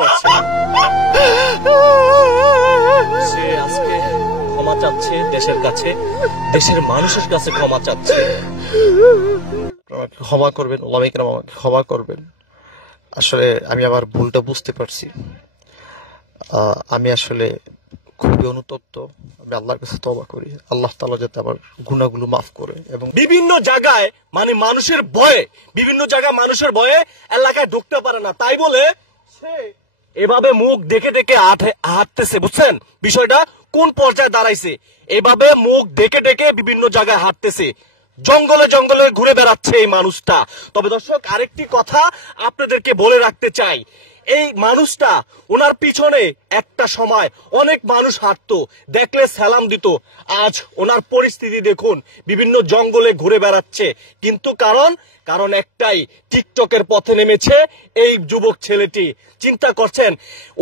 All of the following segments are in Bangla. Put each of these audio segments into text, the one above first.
পারছেন সে আজকে ক্ষমা চাচ্ছে দেশের কাছে, দেশের মানুষের কাছে ক্ষমা চাচ্ছে। ক্ষমা করবেন, ওলামায়ে কেরাম আমাকে ক্ষমা করবেন। আসলে আমি আমার ভুলটা বুঝতে পারছি। আমি আসলে খুবই অনুতপ্ত। আমি আল্লাহর কাছে তওবা করি, আল্লাহ তাআলা যাতে আমার গুনাহগুলো মাফ করে। এবং বিভিন্ন জায়গায় মানে মানুষের ভয়ে, বিভিন্ন জায়গায় মানুষের ভয়ে এলাকায় ঢুকতে পারে না, তাই বলে সে এভাবে মুখ দেখে দেখে হাঁটতেছে। বুঝছেন বিষয়টা কোন পর্যায়ে দাঁড়াইছে? এভাবে মুখ দেখে দেখে বিভিন্ন জায়গায় হাঁটতেছে, জঙ্গলে জঙ্গলে ঘুরে বেড়াচ্ছে এই মানুষটা। তবে দর্শক, আরেকটি কথা আপনাদেরকে বলে রাখতে চাই, এই মানুষটা, ওনার পিছনে একটা সময় অনেক মানুষ হাঁটতো, দেখলে সালাম দিত। আজ ওনার পরিস্থিতি দেখুন, বিভিন্ন জঙ্গলে ঘুরে বেড়াচ্ছে। কিন্তু কারণ একটাই, টিকটকের পথে নেমেছে এই যুবক ছেলেটি। চিন্তা করছেন,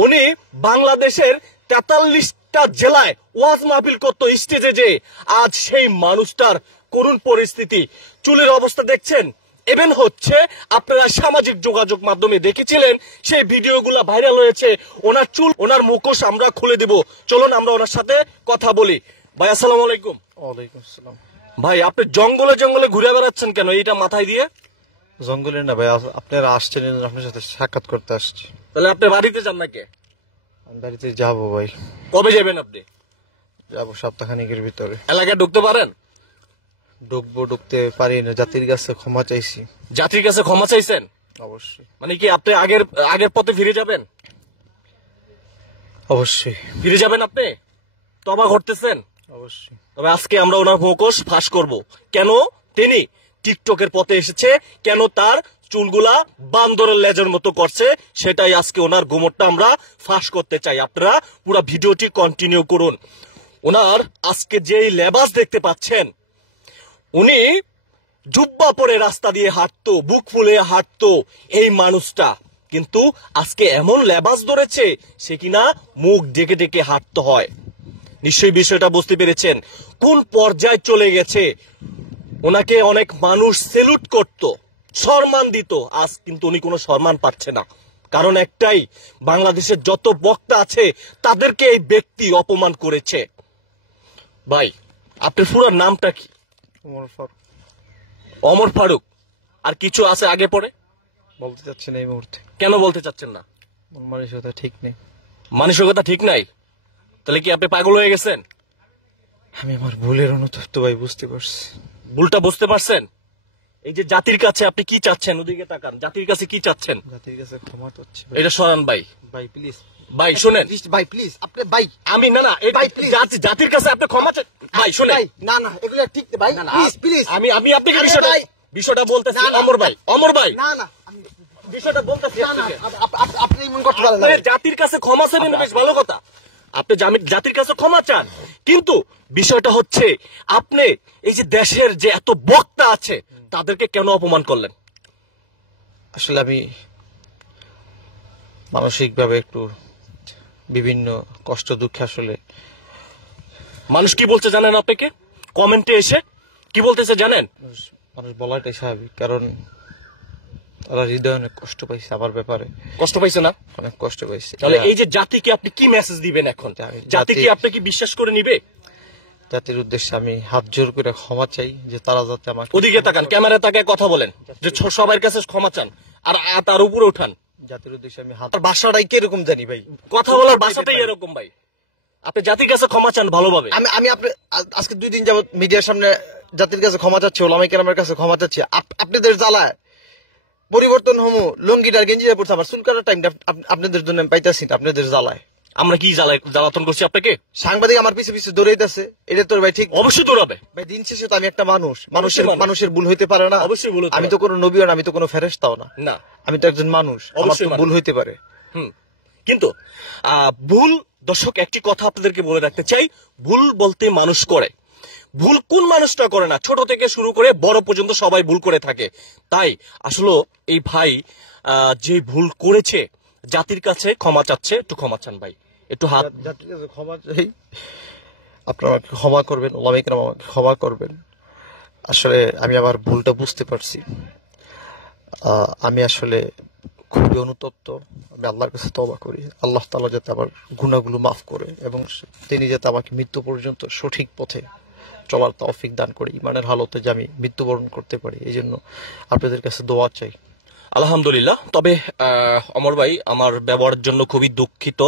উনি বাংলাদেশের 43টা জেলায় ওয়াজ মাহফিল করতো স্টেজে, যে আজ সেই মানুষটার করুণ পরিস্থিতি। চুলের অবস্থা দেখছেন, ইভেন হচ্ছে আপনারা সামাজিক যোগাযোগ মাধ্যমে দেখেছিলেন, সেই ভিডিওগুলো ভাইরাল হয়েছে। ওনার চুল, ওনার মুখোশ আমরা খুলে দেব। চলুন আমরা ওনার সাথে কথা বলি। ভাই আসসালামু আলাইকুম। ওয়ালাইকুম আসসালাম। ভাই, আপনি জঙ্গলে জঙ্গলে ঘুরে বেড়াচ্ছেন কেন এইটা মাথায় দিয়ে? জঙ্গলে না ভাই, আপনারা আসছেন, আপনার সাথে সাক্ষাৎ করতে আসছি। তাহলে আপনি বাড়িতে যান নাকি? আমি বাড়িতে যাবো ভাই। কবে যাবেন আপনি? যাবো সপ্তাহখানিকের ভিতরে। এলাকায় ঢুকতে পারেন? ঢুকতে পারি না, জাতির কাছে ক্ষমা চাইছি। জাতির কাছে ক্ষমা চাইছেন? অবশ্যই। মানে কি আপনি আগের পথে ফিরে যাবেন? অবশ্যই ফিরে যাবেন আপনি? তবা ঘটতেছেন? অবশ্যই। তবে আজকে আমরা ওনার মুখোশ ফাঁস করব। কেন তিনি টিকটকের পথে এসেছে, কেন তার চুলগুলা বান্দরের লেজের মতো করছে, সেটাই আজকে ওনার গুমরটা আমরা ফাঁস করতে চাই। আপনারা পুরো ভিডিওটি কন্টিনিউ করুন। ওনার আজকে যেই লেবাস দেখতে পাচ্ছেন, উনি জুব্বা পরে রাস্তা দিয়ে হাঁটতো, বুক ফুলে হাঁটতো এই মানুষটা, কিন্তু আজকে এমন লেবাস ধরেছে সে কিনা মুখ ডেকে ডেকে হাঁটতে হয়। নিশ্চয়ই বিষয়টা বুঝতে পেরেছেন কোন পর্যায়ে চলে গেছে। ওনাকে অনেক মানুষ সেলুট করত, সম্মান দিত, আজ কিন্তু উনি কোনো সম্মান পাচ্ছে না। কারণ একটাই, বাংলাদেশের যত বক্তা আছে তাদেরকে এই ব্যক্তি অপমান করেছে। ভাই, আপনার পুরো নামটা কি? ওমর ফারুক। আর কিছু আছে আগে পরে? বলতে চাচ্ছি না এই মুহূর্তে। কেন বলতে চাচ্ছেন না? মানসিকতা ঠিক নেই। মানসিকতা ঠিক নাই? তাহলে কি আপনি পাগল হয়ে গেছেন? আমি আমার ভুলের অনুতপ্ত ভাই, বুঝতে পারছি। ভুলটা বুঝতে পারছেন? এই যে জাতির কাছে আপনি কি চাচ্ছেন, ওদিকে তাকান, জাতির কাছে কি চাচ্ছেন? জাতির কাছে ক্ষমা চাচ্ছি। এটা সরান ভাই। ভাই প্লিজ, ভাই শুনেন ভাই প্লিজ, আপনি ভাই। আমি না ভাই প্লিজ, জাতির কাছে আপনি ক্ষমা চান। ভাই শুনেন, না এগুলো ঠিক না ভাই, প্লিজ প্লিজ। আমি আপনাকে বিষয়টা বলতেছি। অমর ভাই না বিষয়টা বলতেছি। আপনি মন করতে পারেন না। জাতির কাছে ক্ষমা চান, বেশ ভালো কথা। আপনি জাতির কাছে ক্ষমা চান, কিন্তু বিষয়টা হচ্ছে আপনি এই যে দেশের যে এত বক্তা আছে তাদেরকে কেন অপমান করলেন? আসলে আমি মানসিকভাবে একটু বিভিন্ন কষ্ট দুঃখে, আসলে মানুষ কি বলছে জানেন? আপনাকে কমেন্টে এসে কি বলতেছে জানেন? মানুষ বলাটাই স্বাভাবিক, কারণ তারা হৃদয়ে অনেক কষ্ট পাইছে আমার ব্যাপারে। কষ্ট পাইছে না? অনেক কষ্ট পাইছে। তাহলে এই যে জাতিকে আপনি কি মেসেজ দিবেন এখন? জাতি কি আপনাকে বিশ্বাস করে নিবে? জাতির উদ্দেশ্যে আমি হাত জোর করে ক্ষমা চাই, যে তারা যাতে আমাকে, ওদিকে তাকান, ক্যামেরা তাকায় কথা বলেন, যে সবার কাছে ক্ষমা চান আর তার উপরে উঠান। জাতির উদ্দেশ্যে আমি হাত, ভাষাটাই কিরকম জানি ভাই, কথা বলার ভাষাটাই এরকম ভাই। আপনি জাতির কাছে ক্ষমা চান ভালোভাবে। আমি আপনি আজকে 2 দিন যাবত মিডিয়ার সামনে জাতির কাছে ক্ষমা চাচ্ছি, ওলামায়ে কেরামের কাছে ক্ষমা চাচ্ছি। আপনাদের জ্বালায় পরিবর্তন হমু, লঙ্গিটার গেঞ্জিটা পড়ছে, আমার চুল কাটার টাইমটা আপনাদের জন্য আমি পাইতেছি না, আপনাদের জ্বালায়। আমরা কি জ্বালাতন করছি আপনাকে? সাংবাদিক আমার পিছে পিছে দৌড়াইতেছে, এটা তোর ভাই ঠিক? অবশ্যই দৌড়াবে ভাই। দিন শেষে তো আমি একটা মানুষের ভুল হইতে পারে না? অবশ্যই ভুল। আমি তো কোনো নবীও না, আমি তো কোনো ফেরেশতাও না, না আমি তো একজন মানুষ, অবশ্যই ভুল হইতে পারে। কিন্তু ভুল, দর্শক একটি কথা আপনাদেরকে বলে রাখতে চাই, ভুল বলতে মানুষ করে, ভুল কোন মানুষটা করে না, ছোট থেকে শুরু করে বড় পর্যন্ত সবাই ভুল করে থাকে। তাই আসলে এই ভাই যে ভুল করেছে, জাতির কাছে ক্ষমা চাচ্ছে, একটু ক্ষমা চান ভাই, একটু হাত। জাতির কাছে ক্ষমা চাই, আপনারা আমাকে ক্ষমা করবেন, ওলামায়ে কেরাম আমাকে ক্ষমা করবেন। আসলে আমি আমার ভুলটা বুঝতে পারছি। আমি আসলে খুবই অনুতপ্ত। আমি আল্লাহর কাছে তওবা করি, আল্লাহ তাআলা যাতে আমার গুনাহগুলো মাফ করে এবং তিনি যাতে আমাকে মৃত্যু পর্যন্ত সঠিক পথে চলার তৌফিক দান করে, ইমানের হালতে যে আমি মৃত্যুবরণ করতে পারি। এই জন্য আপনাদের কাছে দোয়া চাই। আলহামদুলিল্লাহ। তবে অমর ভাই, আমার ব্যবহারের জন্য খুবই দুঃখিত।